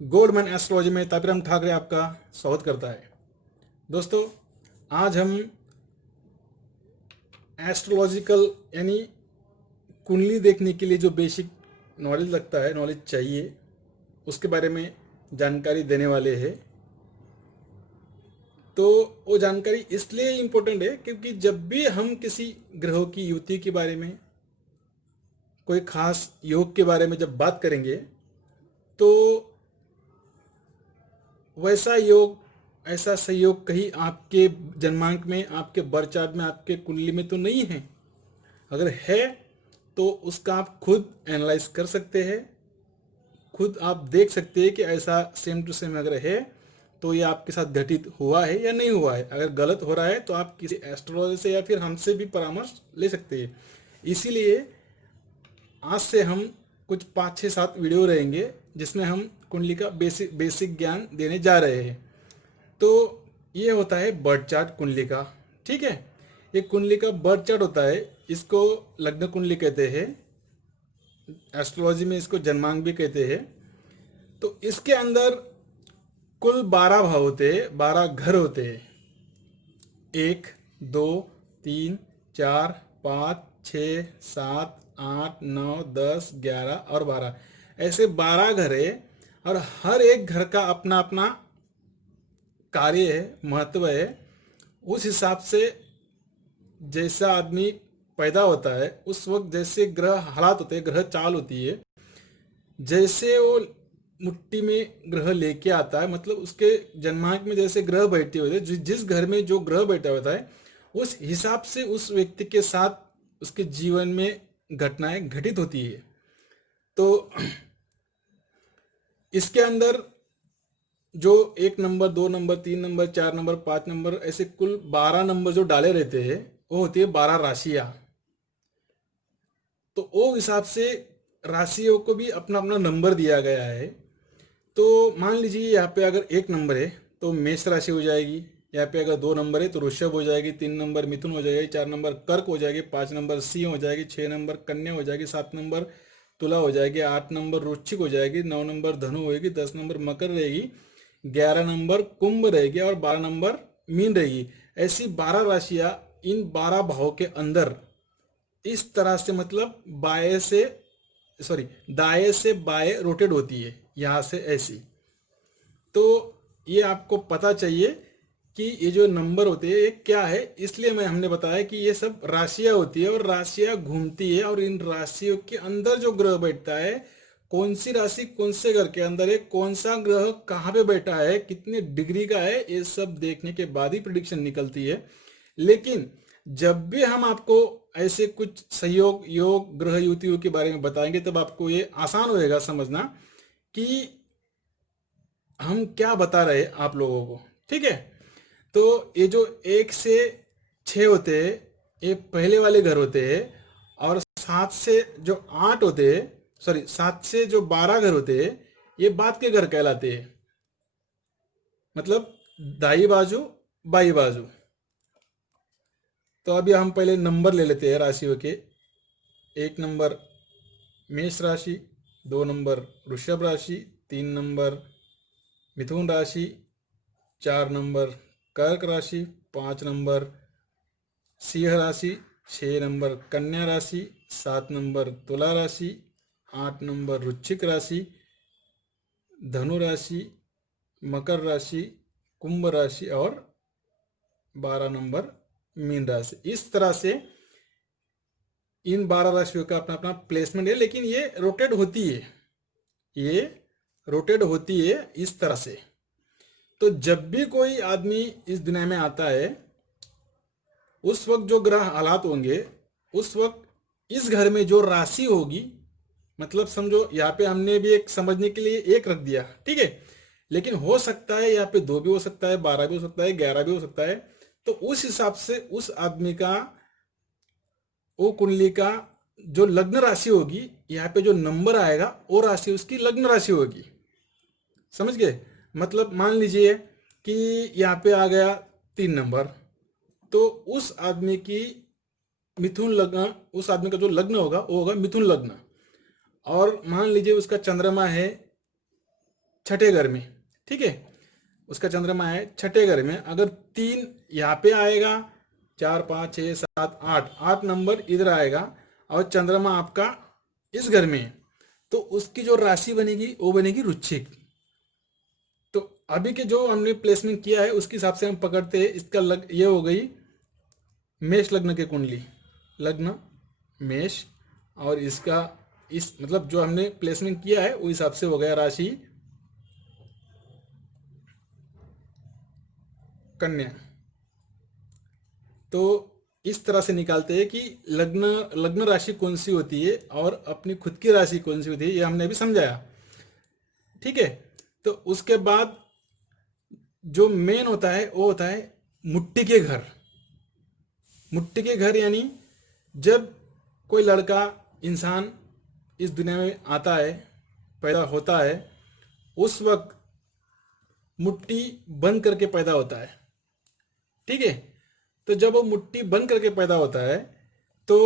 Goldman astrology में तापिरम ठाकरे आपका स्वागत करता है। दोस्तों, आज हम एस्ट्रोलॉजिकल यानी कुंडली देखने के लिए जो बेसिक नॉलेज लगता है, नॉलेज चाहिए, उसके बारे में जानकारी देने वाले हैं। तो वो जानकारी इसलिए इम्पोर्टेंट है क्योंकि जब भी हम किसी ग्रहों की युति के बारे में, कोई खास योग के बारे में जब बात करेंगे, तो वैसा योग, ऐसा संयोग कहीं आपके जन्मांक में, आपके बर्थ चार्ट में, आपके कुंडली में तो नहीं है। अगर है तो उसका आप खुद एनालाइज कर सकते हैं, खुद आप देख सकते हैं कि ऐसा सेम टू सेम अगर है तो ये आपके साथ घटित हुआ है या नहीं हुआ है। अगर गलत हो रहा है तो आप किसी एस्ट्रोलॉजर से या फिर हमसे भी परामर्श ले सकते हैं। इसीलिए आज से हम कुछ 5-6-7 वीडियो रहेंगे जिसमें हम कुंडली का बेसिक ज्ञान देने जा रहे हैं। तो ये होता है बर्थ चार्ट कुंडली का। ठीक है, ये कुंडली का बर्थ चार्ट होता है, इसको लग्न कुंडली कहते हैं, एस्ट्रोलॉजी में इसको जन्मांक भी कहते हैं। तो इसके अंदर कुल 12 भाव होते हैं, 12 घर होते हैं। 1, 2, 3, 4, 5, 6, 7, 8, 9, 10, 11 और 12, ऐसे 12 घर है। और हर एक घर का अपना अपना कार्य है, महत्व है। उस हिसाब से जैसा आदमी पैदा होता है उस वक्त जैसे ग्रह हालात होते हैं, ग्रह चाल होती है, जैसे वो मुट्ठी में ग्रह लेके आता है, मतलब उसके जन्मांक में जैसे ग्रह बैठे होते हैं, जिस घर में जो ग्रह बैठा होता है उस हिसाब से उस व्यक्ति के साथ उसके जीवन में घटनाएं घटित होती है। तो इसके अंदर जो 1 number, 2 number, 3 number, 4 number, 5 number, ऐसे कुल 12 नंबर जो डाले रहते हैं वो होती है 12 राशियां। तो वो हिसाब से राशियों को भी अपना अपना नंबर दिया गया है। तो मान लीजिए यहाँ पे अगर 1 नंबर है तो मेष राशि हो जाएगी, यहाँ पे अगर 2 नंबर है तो वृषभ हो जाएगी, 3 नंबर मिथुन हो जाएगी, 4 नंबर कर्क हो जाएगी, 5 नंबर सिंह हो जाएगी, 6 नंबर कन्या हो जाएगी, 7 नंबर तुला हो जाएगी, 8 नंबर वृश्चिक हो जाएगी, 9 नंबर धनु होगी, 10 नंबर मकर रहेगी, 11 नंबर कुंभ रहेगी और 12 नंबर मीन रहेगी। ऐसी 12 राशियां इन 12 भावों के अंदर इस तरह से, मतलब दाएं से बाएं रोटेट होती है, यहाँ से ऐसी। तो ये आपको पता चाहिए कि ये जो नंबर होते हैं ये क्या है। इसलिए हमने बताया कि ये सब राशियां होती है और राशियां घूमती है, और इन राशियों के अंदर जो ग्रह बैठता है, कौन सी राशि कौन से घर के अंदर है, कौन सा ग्रह कहाँ पे बैठा है, कितने डिग्री का है, ये सब देखने के बाद ही प्रिडिक्शन निकलती है। लेकिन जब भी हम आपको ऐसे कुछ संयोग, योग, ग्रह युतियों के बारे में बताएंगे तब आपको ये आसान होएगा समझना कि हम क्या बता रहे हैं आप लोगों को। ठीक है, तो ये जो 1 से 6 होते हैं ये पहले वाले घर होते हैं, और 7 से जो 8 होते हैं, 7 से जो 12 घर होते हैं ये बाद के घर कहलाते हैं, मतलब दाई बाजू बाई बाजू। तो अभी हम पहले नंबर ले लेते हैं राशियों के। 1 नंबर मेष राशि, 2 नंबर वृषभ राशि, 3 नंबर मिथुन राशि, 4 नंबर कर्क राशि, 5 नंबर सिंह राशि, 6 नंबर कन्या राशि, 7 नंबर तुला राशि, 8 नंबर वृश्चिक राशि, धनु राशि, मकर राशि, कुंभ राशि और 12 नंबर मीन राशि। इस तरह से इन 12 राशियों का अपना अपना प्लेसमेंट है, लेकिन ये रोटेट होती है, ये रोटेट होती है इस तरह से। तो जब भी कोई आदमी इस दुनिया में आता है उस वक्त जो ग्रह हालात होंगे, उस वक्त इस घर में जो राशि होगी, मतलब समझो यहाँ पे हमने भी एक समझने के लिए 1 रख दिया, ठीक है, लेकिन हो सकता है यहाँ पे 2 भी हो सकता है, 12 भी हो सकता है, 11 भी हो सकता है। तो उस हिसाब से उस आदमी का, वो कुंडली का जो लग्न राशि होगी, यहाँ पे जो नंबर आएगा वो राशि उसकी लग्न राशि होगी। समझ गए? मतलब मान लीजिए कि यहाँ पे आ गया 3 नंबर, तो उस आदमी की मिथुन लग्न, उस आदमी का जो लग्न होगा वो होगा मिथुन लग्न। और मान लीजिए उसका चंद्रमा है छठे घर में, ठीक है, उसका चंद्रमा है छठे घर में। अगर 3 यहाँ पे आएगा, 4 5 6 7 8, 8 नंबर इधर आएगा और चंद्रमा आपका इस घर में है, तो उसकी जो राशि बनेगी वो बनेगी वृश्चिक। तो अभी के जो हमने प्लेसमेंट किया है उसके हिसाब से हम पकड़ते हैं। इसका ये हो गई मेष लग्न की कुंडली, लग्न मेष, और इसका इस मतलब जो हमने प्लेसमेंट किया है उस हिसाब से हो गया राशि कन्या। तो इस तरह से निकालते हैं कि लग्न लग्न राशि कौन सी होती है और अपनी खुद की राशि कौन सी होती है, ये हमने अभी समझाया, ठीक है। तो उसके बाद जो मेन होता है वो होता है मुट्ठी के घर। मुट्ठी के घर यानी जब कोई लड़का इंसान इस दुनिया में आता है, पैदा होता है, उस वक्त मुट्ठी बंद करके पैदा होता है, ठीक है। तो जब वो मुट्ठी बंद करके पैदा होता है तो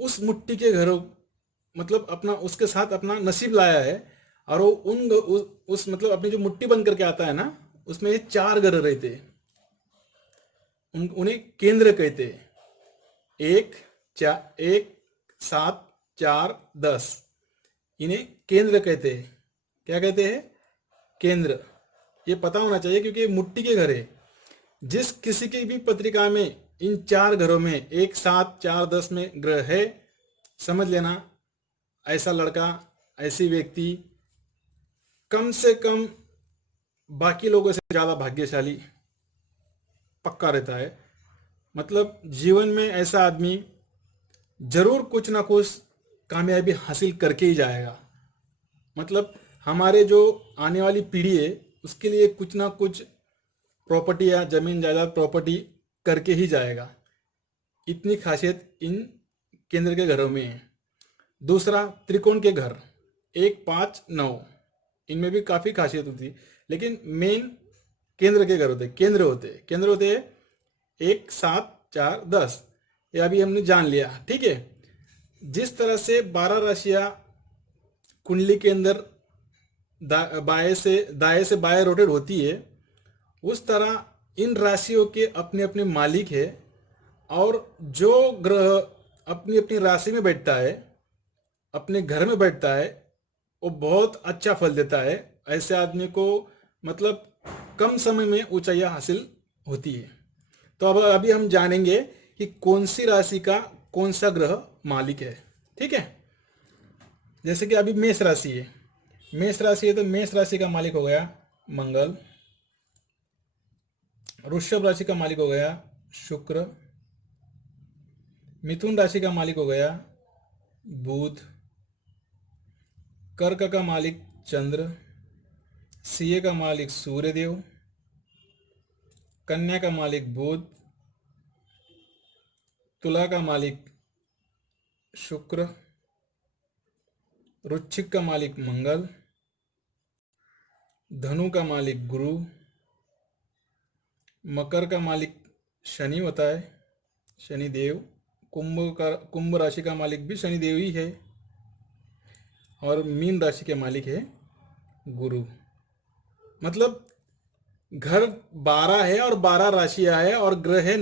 उस मुट्ठी के घरों मतलब अपना उसके साथ अपना नसीब लाया है, और वो उस मतलब अपनी जो मुट्ठी बंद करके आता है ना, उसमें ये 4 घर रहते हैं। उन्हें केंद्र कहते हैं। 1 4 1 7 4 10, इन्हें केंद्र कहते हैं। क्या कहते हैं? केंद्र। ये पता होना चाहिए क्योंकि ये मुट्ठी के घर है। जिस किसी की भी पत्रिका में इन 4 घरों में 1 7 4 10 में ग्रह है, समझ लेना ऐसा लड़का, ऐसी व्यक्ति कम से कम बाकी लोगों से ज़्यादा भाग्यशाली पक्का रहता है। मतलब जीवन में ऐसा आदमी जरूर कुछ ना कुछ कामयाबी हासिल करके ही जाएगा। मतलब हमारे जो आने वाली पीढ़ी है उसके लिए कुछ ना कुछ प्रॉपर्टी या जमीन जायदाद प्रॉपर्टी करके ही जाएगा। इतनी खासियत इन केंद्र के घरों में है। दूसरा, त्रिकोण के घर 1 5 9, इनमें भी काफ़ी खासियत होती है, लेकिन मेन केंद्र के घर होते हैं। केंद्र होते हैं 1 7 4 10, ये अभी हमने जान लिया, ठीक है। जिस तरह से 12 राशियां कुंडली के अंदर दाएं से बाएं रोटेट होती है, उस तरह इन राशियों के अपने अपने मालिक है, और जो ग्रह अपनी अपनी राशि में बैठता है, अपने घर में बैठता है, वो बहुत अच्छा फल देता है। ऐसे आदमी को मतलब कम समय में ऊंचाइयां हासिल होती है। तो अब अभी हम जानेंगे कि कौन सी राशि का कौन सा ग्रह मालिक है, ठीक है। जैसे कि अभी मेष राशि है, तो मेष राशि का मालिक हो गया मंगल। वृषभ राशि का मालिक हो गया शुक्र। मिथुन राशि का मालिक हो गया बुध। कर्क का मालिक चंद्र। सिंह का मालिक सूर्यदेव। कन्या का मालिक बुध। तुला का मालिक शुक्र। वृश्चिक का मालिक मंगल। धनु का मालिक गुरु। मकर का मालिक शनि होता है, शनिदेव। कुंभ राशि का मालिक भी शनिदेव ही है, और मीन राशि के मालिक है गुरु। मतलब घर 12 है और 12 राशियां है, और ग्रह है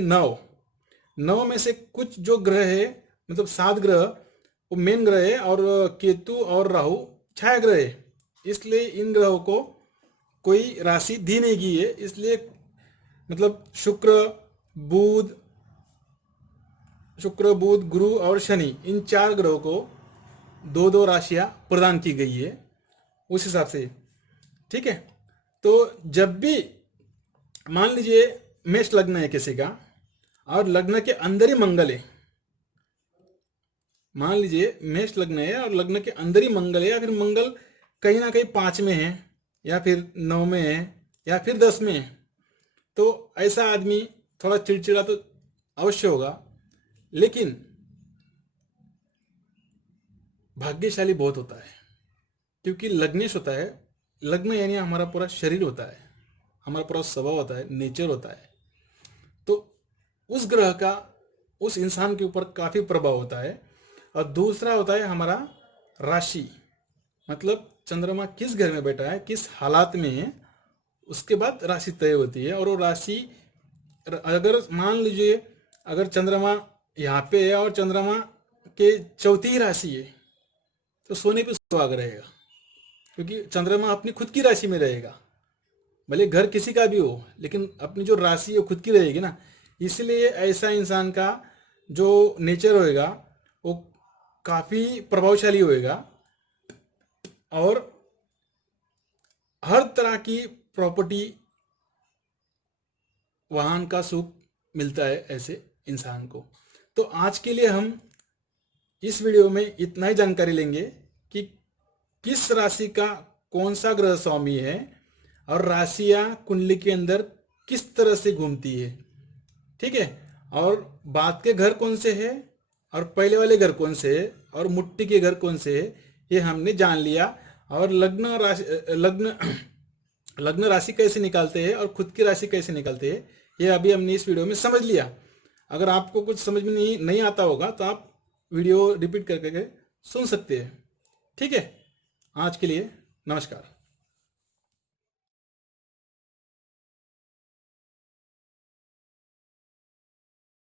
9 में से कुछ जो ग्रह है, मतलब 7 ग्रह वो मेन ग्रह है, और केतु और राहु छाया ग्रह है। इसलिए इन ग्रहों को कोई राशि दी नहीं गई है। इसलिए मतलब शुक्र बुध गुरु और शनि, इन 4 ग्रहों को 2 राशियां प्रदान की गई है उस हिसाब से, ठीक है। तो जब भी मान लीजिए मेष लग्न है किसी का, और लग्न के अंदर ही मंगल है, मान लीजिए मेष लग्न है और लग्न के अंदर ही मंगल है, या फिर मंगल कहीं ना कहीं 5 में है, या फिर 9 में है, या फिर 10 में है, तो ऐसा आदमी थोड़ा चिड़चिड़ा तो अवश्य होगा, लेकिन भाग्यशाली बहुत होता है। क्योंकि लग्नेश होता है, लग्न यानी हमारा पूरा शरीर होता है, हमारा पूरा स्वभाव होता है, नेचर होता है। तो उस ग्रह का उस इंसान के ऊपर काफ़ी प्रभाव होता है। और दूसरा होता है हमारा राशि। मतलब चंद्रमा किस घर में बैठा है, किस हालात में है, उसके बाद राशि तय होती है। और वो राशि अगर मान लीजिए अगर चंद्रमा यहाँ पे है और चंद्रमा के चौथी ही राशि है तो सोने पे सुहागा रहेगा, क्योंकि चंद्रमा अपनी खुद की राशि में रहेगा। भले घर किसी का भी हो लेकिन अपनी जो राशि है वो खुद की रहेगी ना। इसलिए ऐसा इंसान का जो नेचर होएगा वो काफ़ी प्रभावशाली होएगा और हर तरह की प्रॉपर्टी, वाहन का सुख मिलता है ऐसे इंसान को। तो आज के लिए हम इस वीडियो में इतना ही जानकारी लेंगे कि किस राशि का कौन सा ग्रह स्वामी है और राशियां कुंडली के अंदर किस तरह से घूमती है, ठीक है। और बाद के घर कौन से है और पहले वाले घर कौन से है और मुट्ठी के घर कौन से है, ये हमने जान लिया। और लग्न राशि कैसे निकालते हैं और खुद की राशि कैसे निकालते हैं, ये अभी हमने इस वीडियो में समझ लिया। अगर आपको कुछ समझ में नहीं आता होगा तो आप वीडियो रिपीट करके सुन सकते हैं, ठीक है। आज के लिए नमस्कार।